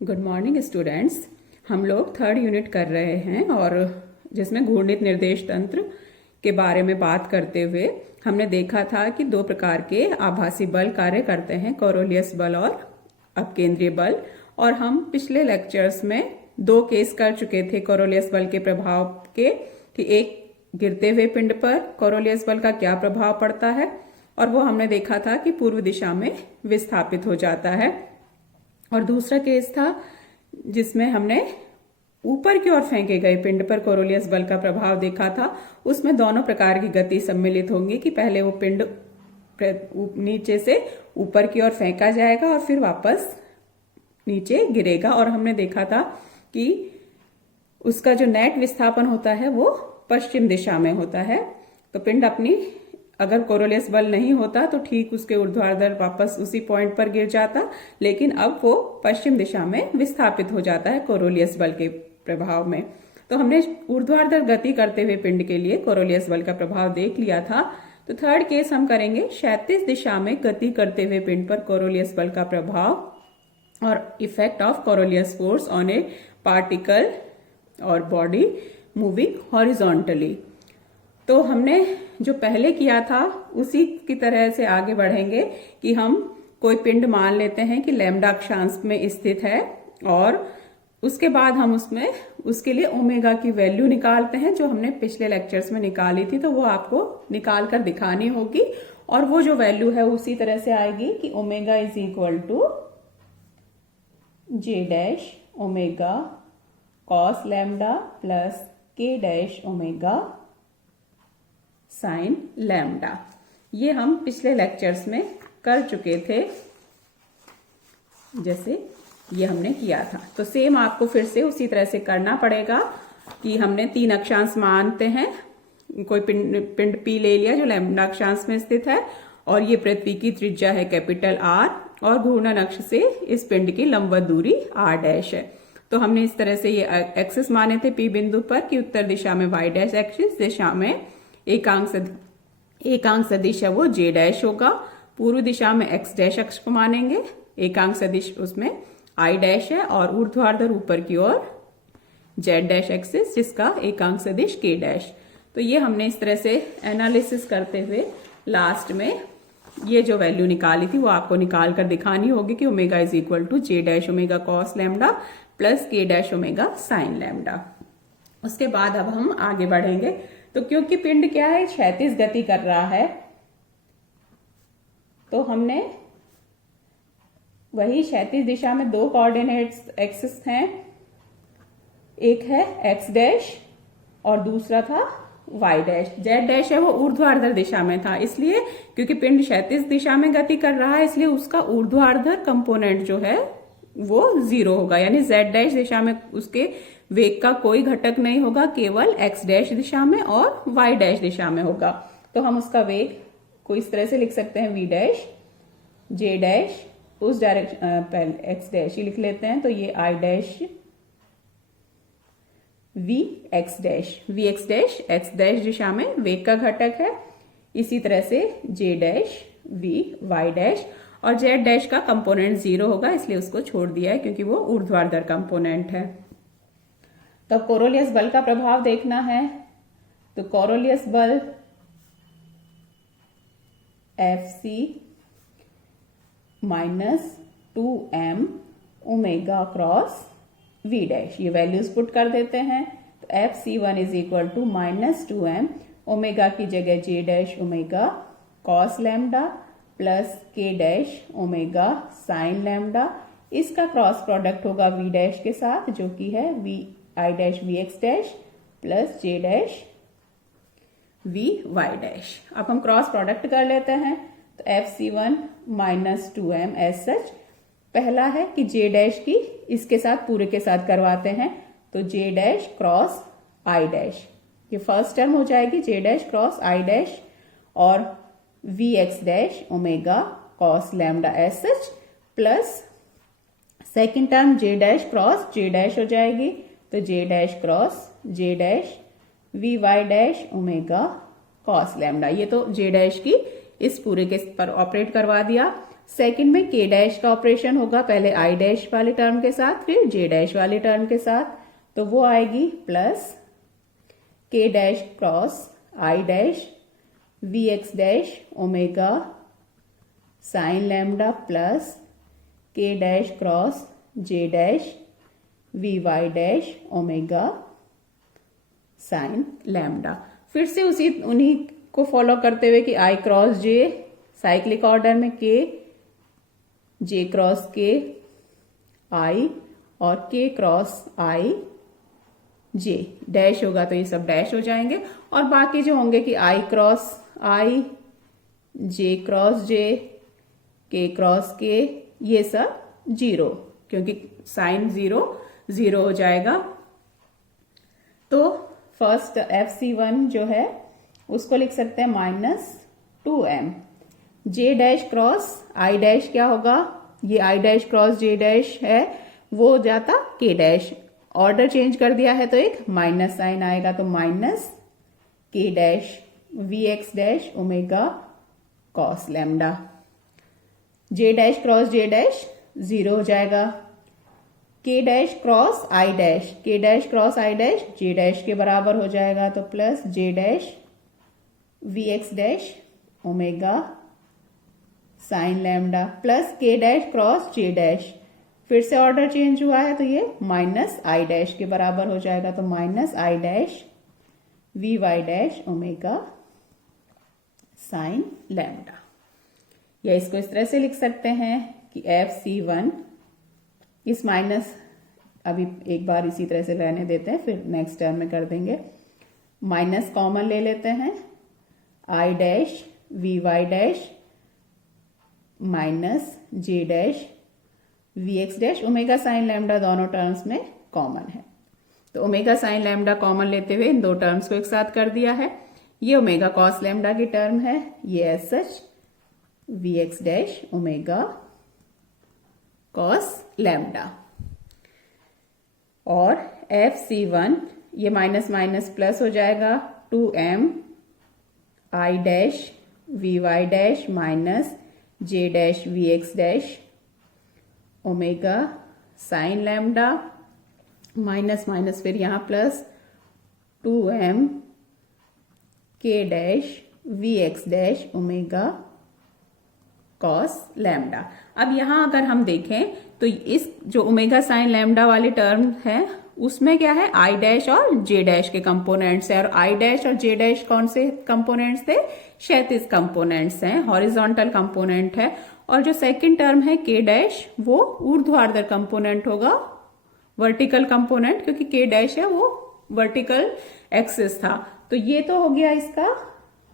Good morning students. हम लोग third unit कर रहे हैं और जिसमें घूर्णित निर्देश तंत्र के बारे में बात करते हुए हमने देखा था कि दो प्रकार के आभासी बल कार्य करते हैं, कोरोलियस बल और अपकेंद्रीय बल। और हम पिछले लेक्चर्स में दो केस कर चुके थे कोरोलियस बल के प्रभाव के, कि एक गिरते हुए पिंड पर कोरोलियस बल का क्या प्रभाव पड़ता है, और वो हमने देखा था कि पूर्व दिशा में विस्थापित हो जाता है। और दूसरा केस था जिसमें हमने ऊपर की ओर फेंके गए पिंड पर कोरोलियस बल का प्रभाव देखा था। उसमें दोनों प्रकार की गति सम्मिलित होंगी कि पहले वो पिंड नीचे से ऊपर की ओर फेंका जाएगा और फिर वापस नीचे गिरेगा। और हमने देखा था कि उसका जो नेट विस्थापन होता है वो पश्चिम दिशा में होता है। तो पिंड अपनी, अगर कोरोलियस बल नहीं होता तो ठीक उसके ऊर्ध्वाधर वापस उसी पॉइंट पर गिर जाता, लेकिन अब वो पश्चिम दिशा में विस्थापित हो जाता है कोरोलियस बल के प्रभाव में। तो हमने ऊर्ध्वाधर गति करते हुए पिंड के लिए कोरोलियस बल का प्रभाव देख लिया था। तो थर्ड केस हम करेंगे क्षैतिज दिशा में गति करते हुए पिंड पर कोरोलियस बल का प्रभाव और effect of Coriolis force on A particle और बॉडी मूविंग हॉरिजॉन्टली। तो हमने जो पहले किया था उसी की तरह से आगे बढ़ेंगे कि हम कोई पिंड मान लेते हैं कि लैम्डा अक्षांश में स्थित है, और उसके बाद हम उसमें उसके लिए ओमेगा की वैल्यू निकालते हैं जो हमने पिछले लेक्चर्स में निकाली थी। तो वो आपको निकाल कर दिखानी होगी, और वो जो वैल्यू है उसी तरह से आएगी कि omega is equal to J dash omega cos lambda plus के डैश ओमेगा साइन लैम्डा। ये हम पिछले लेक्चर्स में कर चुके थे, जैसे ये हमने किया था। तो सेम आपको फिर से उसी तरह से करना पड़ेगा कि हमने तीन अक्षांश मानते हैं, कोई पिंड पी ले लिया जो लैम्डा अक्षांश में स्थित है, और ये पृथ्वी की त्रिज्या है कैपिटल आर, और घूर्णन अक्ष से इस पिंड की लंबवत दूरी आर डैश है। तो हमने इस तरह से ये एक्सिस माने थे पी बिंदु पर कि उत्तर दिशा में वाई डैश एक्सिस दिशा में एकांक सदिश है वो जे डैश होगा। पूर्व दिशा में एक्स डैश अक्ष को मानेंगे, एकांक सदिश उसमें आई डैश है, और ऊर्ध्वाधर ऊपर की ओर जेड डैश एक्सिस जिसका एकांक सदिश के डैश। तो ये हमने इस तरह से एनालिसिस करते हुए लास्ट में ये जो वैल्यू निकाली थी वो आपको निकाल कर दिखानी होगी कि omega is equal to J dash omega cos lambda plus के डैश ओमेगा साइन लैम्डा। उसके बाद अब हम आगे बढ़ेंगे। तो क्योंकि पिंड क्या है, क्षैतिज गति कर रहा है, तो हमने वही क्षैतिज दिशा में दो कोऑर्डिनेट्स एक्सिस हैं, एक है एक्स डैश और दूसरा था वाई डैश। जेड डैश है वो ऊर्ध्वाधर दिशा में था, इसलिए क्योंकि पिंड क्षैतिज दिशा में गति कर रहा है इसलिए उसका ऊर्ध्वाधर कंपोनेंट जो है वो 0 होगा, यानी जेड डैश दिशा में उसके वेग का कोई घटक नहीं होगा, केवल एक्स डैश दिशा में और वाई डैश दिशा में होगा। तो हम उसका वेग को इस तरह से लिख सकते हैं, वी डैश जे डैश उस डायरेक्शन, पहले एक्स डैश ही लिख लेते हैं, तो ये i dash we x dash x dash दिशा में वेग का घटक है। इसी तरह से j dash we Y dash, और जेड डैश का कंपोनेंट 0 होगा इसलिए उसको छोड़ दिया है क्योंकि वो ऊर्ध्वाधर कंपोनेंट है। तो कोरोलियस बल का प्रभाव देखना है। तो कोरोलियस बल Fc minus 2m omega cross v dash, ये वैल्यूज पुट कर देते हैं। तो Fc1 is equal to minus 2m omega की जगह j dash omega cos lambda plus के डैश ओमेगा साइन लैम्डा। इसका क्रॉस प्रोडक्ट होगा v डैश के साथ जो कि है v i dash we x dash plus J dash we Y dash. अब हम क्रॉस प्रोडक्ट कर लेते हैं। तो Fc1 minus 2m as such, पहला है कि जे डैश की इसके साथ पूरे के साथ करवाते हैं, तो जे डैश क्रॉस आई डैश, ये फर्स्ट टर्म हो जाएगी जे डैश क्रॉस आई डैश, और we x dash omega cos lambda as such, plus second term j dash cross J dash हो जाएगी, तो j dash cross J dash we Y dash omega cos lambda. ये तो j dash की इस पूरे के पर ऑपरेट करवा दिया। सेकंड में के डैश का ऑपरेशन होगा, पहले आई डैश वाले टर्म के साथ फिर जे डैश वाले टर्म के साथ, तो वो आएगी प्लस के dash cross I dash we x dash omega sine lambda plus के dash cross J dash we Y dash omega sine lambda. फिर से उन्हीं को फॉलो करते हुए कि i cross j cyclic order में के, जे क्रॉस के आई और के क्रॉस आई जे, डैश होगा तो ये सब डैश हो जाएंगे, और बाकी जो होंगे कि i cross I, J cross जे, के क्रॉस के, ये सब जीरो, क्योंकि साइन जीरो जीरो हो जाएगा। तो फर्स्ट FC1 जो है उसको लिख सकते हैं -2m। J dash cross I dash क्या होगा, ये i dash cross J dash है, वो हो जाता के डैश, ऑर्डर चेंज कर दिया है तो एक माइनस साइन आएगा, तो minus K dash we x dash omega cos lambda. J dash cross J dash zero हो जाएगा, के डैश क्रॉस आई डैश, के डैश क्रॉस आई डैश जे डैश के बराबर हो जाएगा, तो plus J dash we x dash omega sine lambda plus के dash cross जे dash, फिर से ऑर्डर चेंज हुआ है तो ये माइनस आई डैश के बराबर हो जाएगा, तो minus I dash we Y dash omega sine lambda. या इसको इस तरह से लिख सकते हैं कि FC1 इस माइनस अभी एक बार इसी तरह से रहने देते हैं, फिर नेक्स्ट टर्म में कर देंगे, माइनस कॉमन ले लेते हैं, I dash we Y dash minus J dash we x dash, omega sine lambda दोनों टर्म्स में कॉमन है, तो ओमेगा साइन लैम्डा कॉमन लेते हुए इन दो टर्म्स को एक साथ कर दिया है। ये ओमेगा कॉस लैम्डा की टर्म है, ये as such V x dash omega cos lambda. और FC1 ये माइनस माइनस प्लस हो जाएगा, 2m I dash we Y dash minus J dash we x dash omega sine lambda, minus minus फिर यहां plus 2m K dash we x dash omega cos lambda. अब यहां अगर हम देखें तो इस जो ओमेगा साइन लैम्डा वाली टर्म है उसमें क्या है, आई डैश और जे डैश के कंपोनेंट्स है, और आई डैश और जे डैश कौन से कंपोनेंट्स थे, क्षैतिज कंपोनेंट्स हैं, हॉरिजॉन्टल कंपोनेंट है, और जो सेकंड टर्म है के डैश वो ऊर्ध्वाधर कंपोनेंट होगा, वर्टिकल कंपोनेंट, क्योंकि के डैश है वो वर्टिकल एक्सिस था। तो ये तो हो गया इसका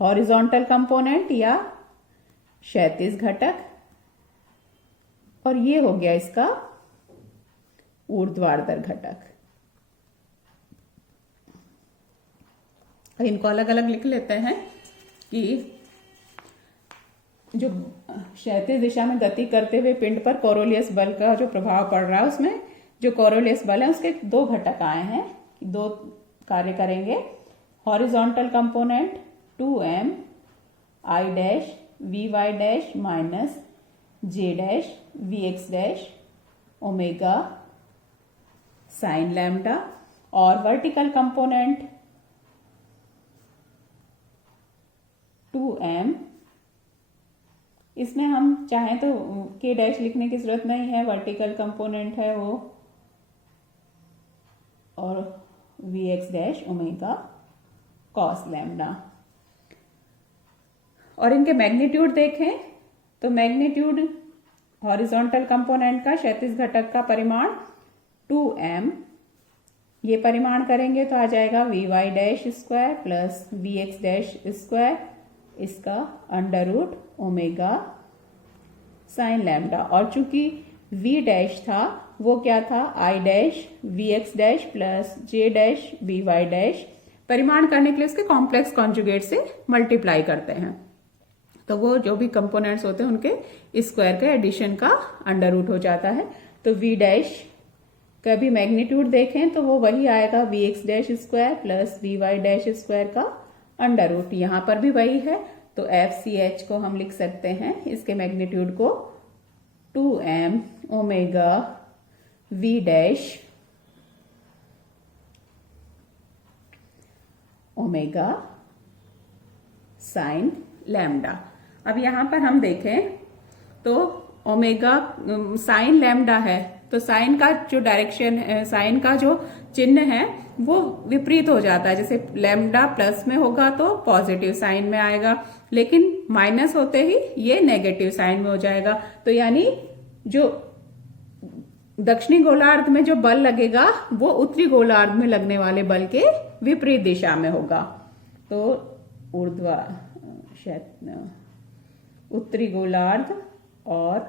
हॉरिजॉन्टल कंपोनेंट या क्षैतिज घटक, और ये हो गया इसका ऊर्ध्वाधर घटक। इनको अलग अलग लिख लेते हैं कि जो क्षैतिज दिशा में गति करते हुए पिंड पर कोरोलियस बल का जो प्रभाव पड़ रहा है, उसमें जो कोरोलियस बल है उसके दो घटक आए हैं, दो कार्य करेंगे। Horizontal component 2m I dash we Y dash minus J dash we x dash omega sine lambda, और वर्टिकल कंपोनेंट 2m, इसमें हम चाहें तो के डैश लिखने की जरूरत नहीं है, वर्टिकल कंपोनेंट है वो, और we x dash omega cos lambda. और इनके मैग्नीट्यूड देखें तो मैग्नीट्यूड हॉरिजॉन्टल कंपोनेंट का क्षैतिज घटक का परिमाण 2m, ये परिमाण करेंगे तो आ जाएगा v Y dash square plus v x dash square, इसका under root omega sine lambda. और चूंकि v डैश था वो क्या था, i dash we x dash plus J dash we Y dash, परिमाण करने के लिए उसके कॉम्प्लेक्स कॉन्जुगेट से मल्टीप्लाई करते हैं, तो वो जो भी कंपोनेंट्स होते हैं उनके स्क्वायर के एडिशन का अंडर रूट हो जाता है। तो v डैश का भी मैग्नीट्यूड देखें तो वो वही आएगा V x dash square plus V Y dash square का अंडर रूट, यहां पर भी वही है, तो FCH को हम लिख सकते हैं इसके मैग्नीट्यूड को 2m omega v dash omega sine lambda. अब यहां पर हम देखें तो ओमेगा साइन लैम्डा है, तो साइन का जो डायरेक्शन है, साइन का जो चिन्ह है वो विपरीत हो जाता है। जैसे लैम्डा प्लस में होगा तो पॉजिटिव साइन में आएगा, लेकिन माइनस होते ही ये नेगेटिव साइन में हो जाएगा। तो यानी जो दक्षिणी गोलार्ध में जो बल लगेगा वो उत्तरी गोलार्ध में लगने वाले बल के विपरीत दिशा में होगा। तो उत्तरी गोलार्ध और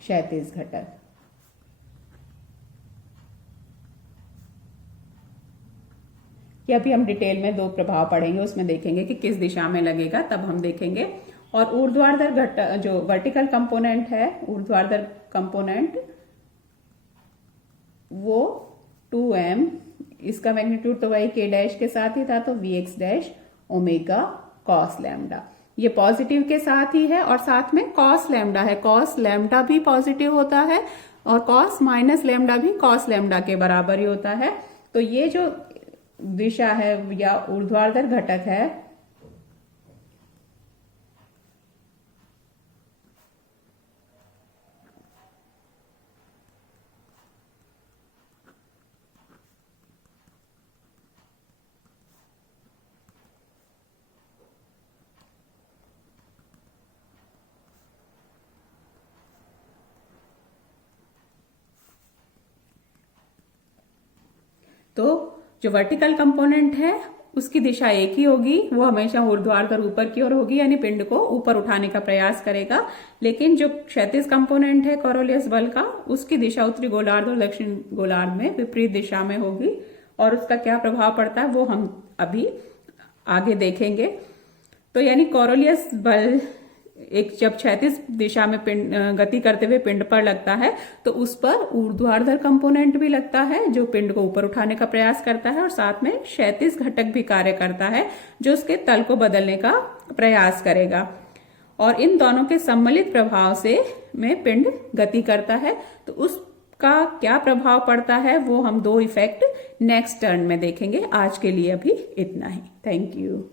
क्षैतिज घटक। ये अभी हम डिटेल में दो प्रभाव पढ़ेंगे, उसमें देखेंगे कि किस दिशा में लगेगा, तब हम देखेंगे। और ऊर्ध्वाधर घटक जो वर्टिकल कंपोनेंट है, ऊर्ध्वाधर कंपोनेंट वो 2m, इसका मैग्नीट्यूड तो वही k डैश के साथ ही था, तो vx dash omega cos lambda. ये पॉजिटिव के साथ ही है और साथ में कॉस लैम्डा है। कॉस लैम्डा भी पॉजिटिव होता है और कॉस माइनस लैम्डा भी कॉस लैम्डा के बराबर ही होता है। तो ये जो दिशा है या ऊर्ध्वाधर घटक है तो जो वर्टिकल कंपोनेंट है उसकी दिशा एक ही होगी, वो हमेशा ऊर्ध्वाधर ऊपर की ओर होगी, यानी पिंड को ऊपर उठाने का प्रयास करेगा। लेकिन जो क्षैतिज कंपोनेंट है कोरोलियस बल का, उसकी दिशा उत्तरी गोलार्ध और दक्षिण गोलार्ध में विपरीत दिशा में होगी। और उसका क्या प्रभाव पड़ता है वो हम अभी आगे देखेंगे। तो यानी कोरोलियस बल एक जब क्षैतिज दिशा में पिंड गति करते हुए पिंड पर लगता है तो उस पर ऊर्ध्वाधर कंपोनेंट भी लगता है जो पिंड को ऊपर उठाने का प्रयास करता है, और साथ में क्षैतिज घटक भी कार्य करता है जो उसके तल को बदलने का प्रयास करेगा। और इन दोनों के सम्मिलित प्रभाव से में पिंड गति करता है। तो उसका क्या प्रभाव पड़ता है वो हम दो इफेक्ट नेक्स्ट टर्न में देखेंगे। आज के लिए अभी इतना ही। Thank you.